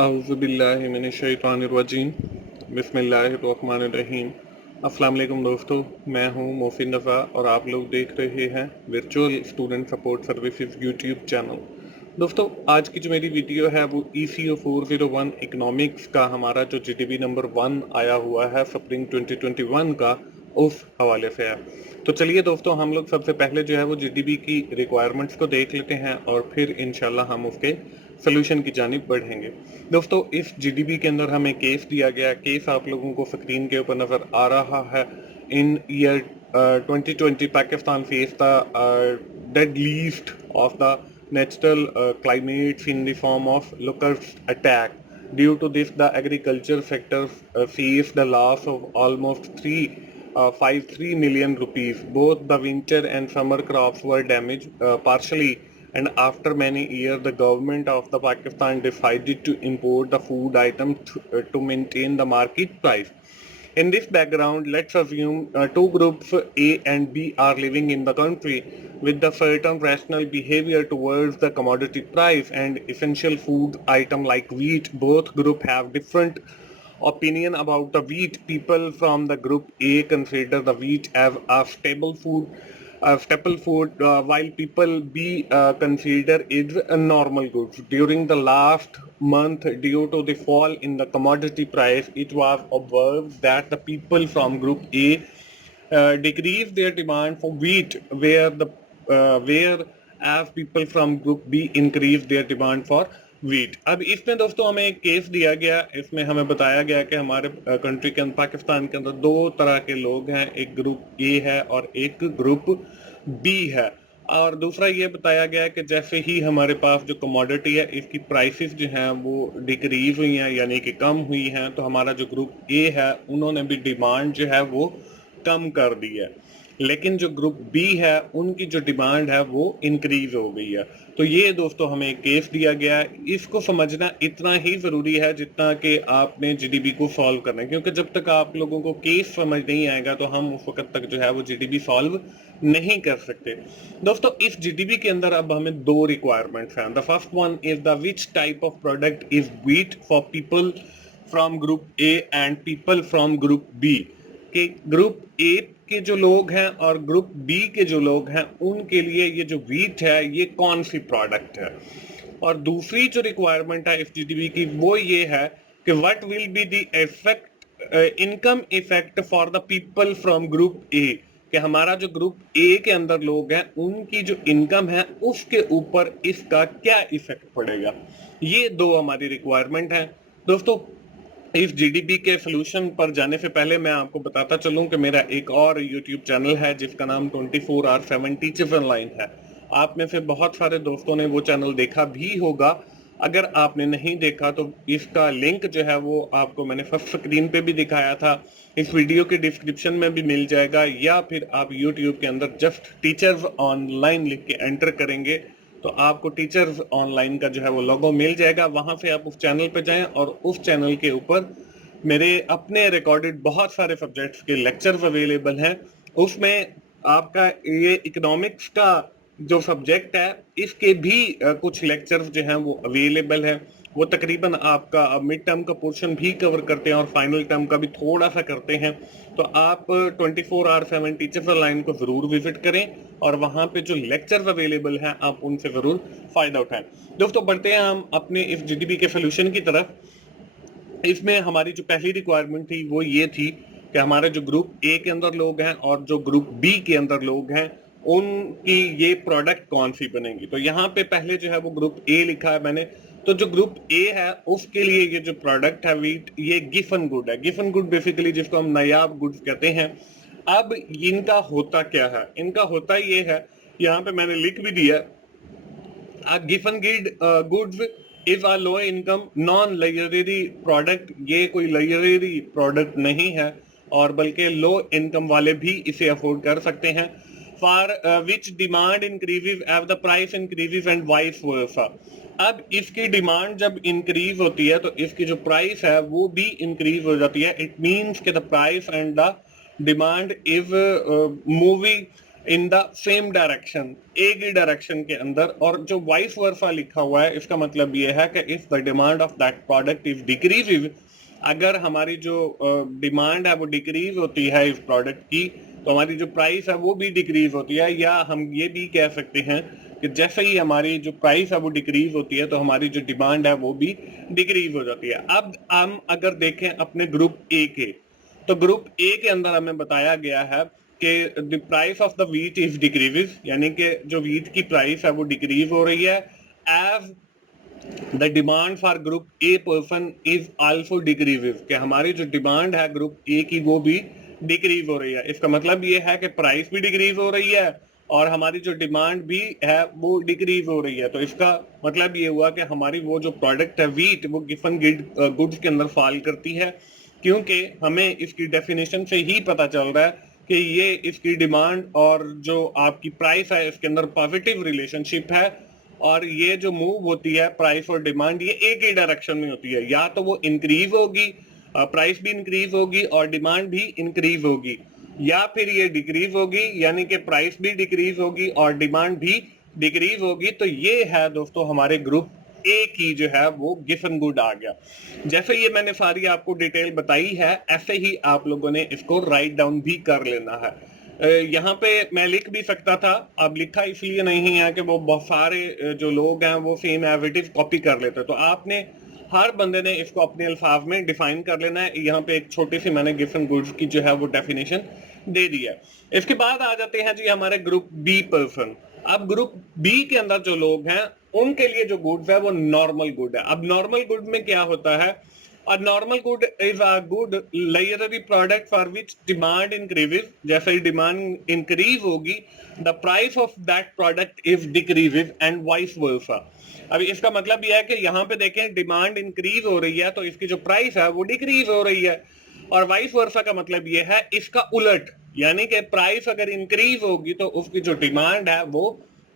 अऊज़ुबिल्लाहि मिनश्शैतानिर्रजीम बिस्मिल्लाहिर्रहमानिर्रहीम। अस्सलाम वालेकुम दोस्तों, मैं हूं मोहसिन रज़ा और आप लोग देख रहे हैं virtual student support services YouTube channel. दोस्तों, आज की जो मेरी वीडियो है वो ECO 401 इकोनॉमिक्स का हमारा जो GDP नंबर 1 आया हुआ है स्प्रिंग 2021 का, उस हवाले से है। तो चलिए दोस्तों, हम लोग सबसे पहले जो है वो GDP की रिक्वायरमेंट्स को देख लेते हैं और फिर इंशाल्लाह हम उसके सोल्यूशन की जानिब बढ़ेंगे। दोस्तों, इस GDP के अंदर हमें केस दिया गया। केस आप लोगों को स्क्रीन के ऊपर नजर आ रहा है। In year 2020 Pakistan face the deadliest of the natural climates in the form of locust attack. Due to this, the agriculture sector faced the loss of almost 353 million rupees. Both the winter and summer crops were damaged partially, and after many years, the government of the Pakistan decided to import the food items to maintain the market price. In this background, let's assume two groups A and B are living in the country with the certain rational behavior towards the commodity price and essential food item like wheat. Both group have different opinion about the wheat. People from the group A consider the wheat as a staple food, while people B consider it a normal goods. During the last month, due to the fall in the commodity price, it was observed that the people from group A decreased their demand for wheat, where as people from group B increased their demand for wheat. अब इसमें दोस्तों हमें एक case दिया गया। इसमें हमें बताया गया कि हमारे कंट्री के अंदर, पाकिस्तान के अंदर, दो तरह के लोग हैं। एक ग्रुप ए है और एक ग्रुप बी है। और दूसरा ये बताया गया कि जैसे ही हमारे पास जो कमोडिटी है इसकी प्राइसेस जो हैं वो डिक्रीज हुई हैं, यानी कि कम हुई हैं, तो हमारा जो ग्रुप ए है उन्होंने भी डिमांड जो है वो कम कर दी है। लेकिन जो ग्रुप बी है उनकी जो डिमांड है वो इंक्रीज हो गई है। तो ये दोस्तों हमें एक केस दिया गया है। इसको समझना इतना ही जरूरी है जितना कि आपने जीडीपी को सॉल्व करना है, क्योंकि जब तक आप लोगों को केस समझ नहीं आएगा तो हम उस वक्त तक जो है वो जीडीपी सॉल्व नहीं कर सकते। दोस्तों, इस जीडीपी के अंदर अब हमें दो रिक्वायरमेंट्स हैं। The first one is the which type of product is wheat for people from group A and people from group B. कि ग्रुप ए के जो लोग हैं और ग्रुप बी के जो लोग हैं उनके लिए ये जो व्हीट है ये कौन सी प्रोडक्ट है। और दूसरी जो रिक्वायरमेंट है इस जीडीपी की वो ये है कि what will be the effect, income effect for the people from group ए। कि हमारा जो ग्रुप ए के अंदर लोग हैं उनकी जो इनकम है उसके ऊपर इसका क्या इफेक्ट पड़ेगा। ये दो हमारी रिक्वायरमेंट है। दोस्तों, इस जीडीपी के सोल्यूशन पर जाने से पहले मैं आपको बताता चलूं कि मेरा एक और यूट्यूब चैनल है जिसका नाम 24R7 टीचर्स ऑनलाइन है। आप में से बहुत सारे दोस्तों ने वो चैनल देखा भी होगा। अगर आपने नहीं देखा तो इसका लिंक जो है वो आपको मैंने फर्स्ट स्क्रीन पे भी दिखाया था, इस वीडियो के डिस्क्रिप्शन में भी मिल जाएगा, या फिर आप यूट्यूब के अंदर जस्ट टीचर्स ऑनलाइन लिख के एंटर करेंगे तो आपको टीचर्स ऑनलाइन का जो है वो लोगो मिल जाएगा। वहां से आप उस चैनल पे जाएं और उस चैनल के ऊपर मेरे अपने रिकॉर्डेड बहुत सारे सब्जेक्ट्स के लेक्चर्स अवेलेबल हैं। उसमें आपका ये इकोनॉमिक्स का जो सब्जेक्ट है इसके भी कुछ लेक्चर्स जो हैं वो अवेलेबल है। वो तकरीबन आपका मिड टर्म का पोर्शन भी कवर करते हैं और फाइनल टर्म का भी थोड़ा सा करते हैं। तो आप 24R7 टीचर्स ऑनलाइन को जरूर विजिट करें और वहां पे जो लेक्चर्स अवेलेबल हैं आप उनसे जरूर फायदा उठाएं। दोस्तों, बढ़ते हैं हम अपने इस जीडीपी के सोल्यूशन की तरफ। इसमें हमारी जो पहली रिक्वायरमेंट थी वो ये थी कि हमारे जो ग्रुप ए के अंदर लोग हैं और जो ग्रुप बी के अंदर लोग हैं उनकी ये प्रोडक्ट कौन सी बनेगी। तो यहाँ पे पहले जो है वो ग्रुप ए लिखा है मैंने। तो जो ग्रुप ए है उसके लिए ये जो प्रोडक्ट है वीट, ये गिफन गुड है। गिफन गुड बेसिकली जिसको हम नायाब गुड्स कहते हैं। अब इनका होता क्या है, इनका होता ये है, यहाँ पे मैंने लिख भी दिया, Giffen goods is a low income non luxury product. ये कोई लग्जरी प्रोडक्ट नहीं है और बल्कि लो इनकम वाले भी इसे अफोर्ड कर सकते हैं। For which demand increases as the price increases and vice versa. अब इसकी डिमांड जब इंक्रीज होती है तो इसकी जो प्राइस है वो भी इंक्रीज हो जाती है। इट मीन्स के the price and the demand is moving in the same direction, एक ही डायरेक्शन के अंदर। और जो वाइस वर्सा लिखा हुआ है इसका मतलब ये है कि if the demand of that product is decrease, अगर हमारी जो डिमांड है वो डिक्रीज होती है इस प्रोडक्ट की, तो हमारी जो प्राइस है वो भी डिक्रीज होती है। या हम ये भी कह सकते हैं कि जैसे ही हमारी जो प्राइस है वो डिक्रीज होती है तो हमारी जो डिमांड है वो भी डिक्रीज हो जाती है। अब हम अगर देखें अपने ग्रुप ए के, तो ग्रुप ए के अंदर हमें बताया गया है कि the price of the wheat is decreases, यानी कि जो व्हीट की प्राइस है वो डिक्रीज हो रही है। As the demand for group A person is also decreases, कि हमारी जो डिमांड है ग्रुप ए की वो भी डिक्रीज हो रही है। इसका मतलब ये है कि प्राइस भी डिक्रीज हो रही है और हमारी जो डिमांड भी है वो डिक्रीज हो रही है। तो इसका मतलब ये हुआ कि हमारी वो जो प्रोडक्ट है व्हीट वो गिवन गुड्स के अंदर फॉल करती है, क्योंकि हमें इसकी डेफिनेशन से ही पता चल रहा है कि ये इसकी डिमांड और जो आपकी प्राइस है इसके अंदर पॉजिटिव रिलेशनशिप है। और ये जो मूव होती है प्राइस और डिमांड, ये एक ही डायरेक्शन में होती है, या तो वो इंक्रीज होगी, प्राइस भी इंक्रीज होगी और डिमांड भी इंक्रीज होगी, या फिर ये डिक्रीज होगी, यानी कि प्राइस भी डिक्रीज होगी और डिमांड भी डिक्रीज होगी। तो ये है दोस्तों हमारे ग्रुप ए की जो है वो गिवन गुड आ गया। जैसे ये मैंने सारी आपको डिटेल बताई है, ऐसे ही आप लोगों ने इसको राइट डाउन भी कर लेना है। यहाँ पे मैं लिख भी सकता था, अब लिखा इसलिए नहीं है कि वो बहुत सारे जो लोग हैं वो same as it is copy कर लेते, तो आपने हर बंदे ने इसको अपने अल्फाज में डिफाइन कर लेना है। यहाँ पे एक छोटी सी मैंने गिवन गुड्स की जो है वो डेफिनेशन दे दी है। इसके बाद आ जाते हैं जी हमारे ग्रुप बी पर्सन। अब ग्रुप बी के अंदर जो लोग हैं उनके लिए जो गुड्स है वो नॉर्मल गुड है। अब नॉर्मल गुड में क्या होता है, A normal good is a good layery product for which demand increases. जैसे ही डिमांड इंक्रीज होगी, the price of that product is decreases and vice versa. अभी इसका मतलब यह है कि यहाँ पे देखें डिमांड इंक्रीज हो रही है तो इसकी जो प्राइस है वो डिक्रीज हो रही है, और वाइस वर्सा का मतलब ये है इसका उलट, यानी कि प्राइस अगर इंक्रीज होगी तो उसकी जो डिमांड है वो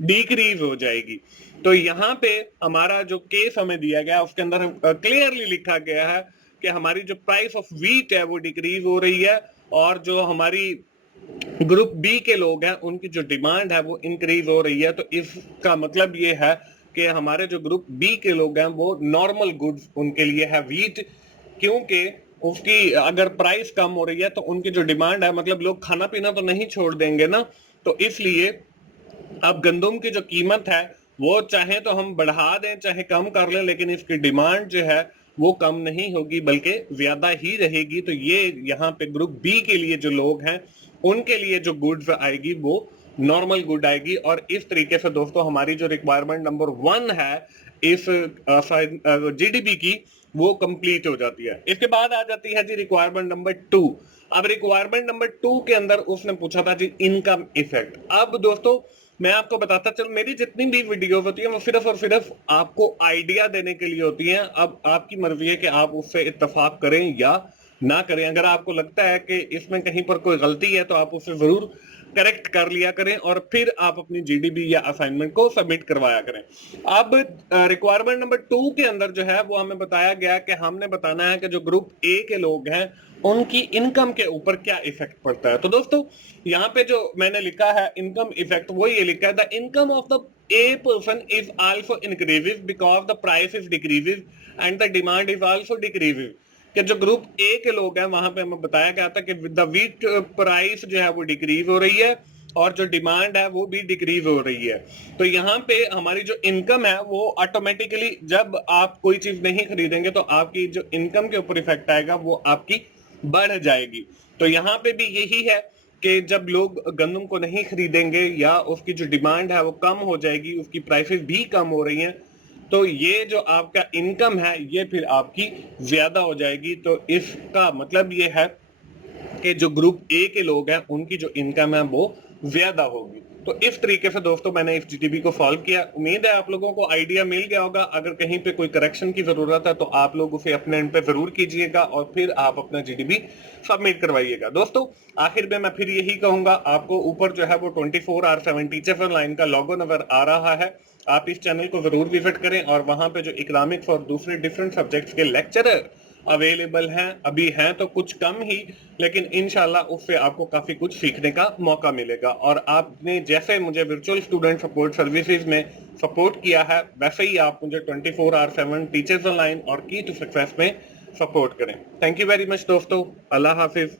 डिक्रीज हो जाएगी। तो यहाँ पे हमारा जो केस हमें दिया गया उसके अंदर क्लियरली लिखा गया है कि हमारी जो प्राइस ऑफ व्हीट है वो डिक्रीज हो रही है, और जो हमारी ग्रुप बी के लोग हैं उनकी जो डिमांड है वो इंक्रीज हो रही है। तो इसका मतलब ये है कि हमारे जो ग्रुप बी के लोग हैं वो नॉर्मल गुड्स उनके लिए है व्हीट, क्योंकि उसकी अगर प्राइस कम हो रही है तो उनकी जो डिमांड है, मतलब लोग खाना पीना तो नहीं छोड़ देंगे ना, तो इसलिए अब गंदम की जो कीमत है वो चाहे तो हम बढ़ा दें चाहे कम कर लें, लेकिन इसकी डिमांड जो है वो कम नहीं होगी बल्कि ज्यादा ही रहेगी। तो ये यहाँ पे ग्रुप बी के लिए जो लोग हैं उनके लिए जो गुड्स आएगी वो नॉर्मल गुड आएगी। और इस तरीके से दोस्तों हमारी जो रिक्वायरमेंट नंबर 1 है इस जीडीपी की वो कंप्लीट हो जाती है। इसके बाद आ जाती है जी रिक्वायरमेंट नंबर 2। अब रिक्वायरमेंट नंबर 2 के अंदर उसने पूछा था जी इनकम इफेक्ट। अब दोस्तों मैं आपको बताता चल, मेरी जितनी भी वीडियो होती है वो सिर्फ और सिर्फ आपको आइडिया देने के लिए होती हैं। अब आपकी मर्जी है कि आप उससे इत्तेफाक करें या ना करें। अगर आपको लगता है कि इसमें कहीं पर कोई गलती है तो आप उसे जरूर करेक्ट कर लिया करें और फिर आप अपनी जीडीबी या असाइनमेंट को सबमिट करवाया करें। अब रिक्वायरमेंट नंबर 2 के अंदर जो है वो हमें बताया गया कि हमने बताना है कि जो ग्रुप ए के लोग हैं उनकी इनकम के ऊपर क्या इफेक्ट पड़ता है। तो दोस्तों यहाँ पे जो मैंने लिखा है इनकम इफेक्ट वो ये लिखा है, the income of the A person is also increases because the price is decreases and the demand is also decreases. कि जो ग्रुप ए के लोग हैं वहां पे हमें बताया गया था कि द व्हीट प्राइस जो है वो डिक्रीज हो रही है और जो डिमांड है वो भी डिक्रीज हो रही है। तो यहाँ पे हमारी जो इनकम है वो ऑटोमेटिकली, जब आप कोई चीज नहीं खरीदेंगे तो आपकी जो इनकम के ऊपर इफेक्ट आएगा वो आपकी बढ़ जाएगी। तो यहाँ पे भी यही है कि जब लोग गंदम को नहीं खरीदेंगे या उसकी जो डिमांड है वो कम हो जाएगी, उसकी प्राइसेस भी कम हो रही हैं, तो ये जो आपका इनकम है ये फिर आपकी ज्यादा हो जाएगी। तो इसका मतलब ये है कि जो ग्रुप ए के लोग हैं उनकी जो इनकम है वो ज्यादा होगी। तो इस तरीके से दोस्तों मैंने इस जीडीपी को सॉल्व किया। उम्मीद है आप लोगों को आइडिया मिल गया होगा। अगर कहीं पे कोई करेक्शन की जरूरत है तो आप लोग उसे अपने एंड पे जरूर कीजिएगा और फिर आप अपना जीडीपी सबमिट करवाइएगा। दोस्तों आखिर में मैं फिर यही कहूंगा, आपको ऊपर जो है वो 24/7 टीचर्स ऑनलाइन का लोगो नजर आ रहा है, आप इस चैनल को जरूर विजिट करें और वहां पे जो इकोनॉमिक्स और दूसरे डिफरेंट सब्जेक्ट्स के लेक्चर अवेलेबल हैं, अभी हैं तो कुछ कम ही, लेकिन इंशाल्लाह उससे आपको काफ़ी कुछ सीखने का मौका मिलेगा। और आपने जैसे मुझे वर्चुअल स्टूडेंट सपोर्ट सर्विसेज में सपोर्ट किया है, वैसे ही आप मुझे 24/7 टीचर्स ऑनलाइन और की टू सक्सेस में सपोर्ट करें। थैंक यू वेरी मच दोस्तों। अल्लाह हाफिज़।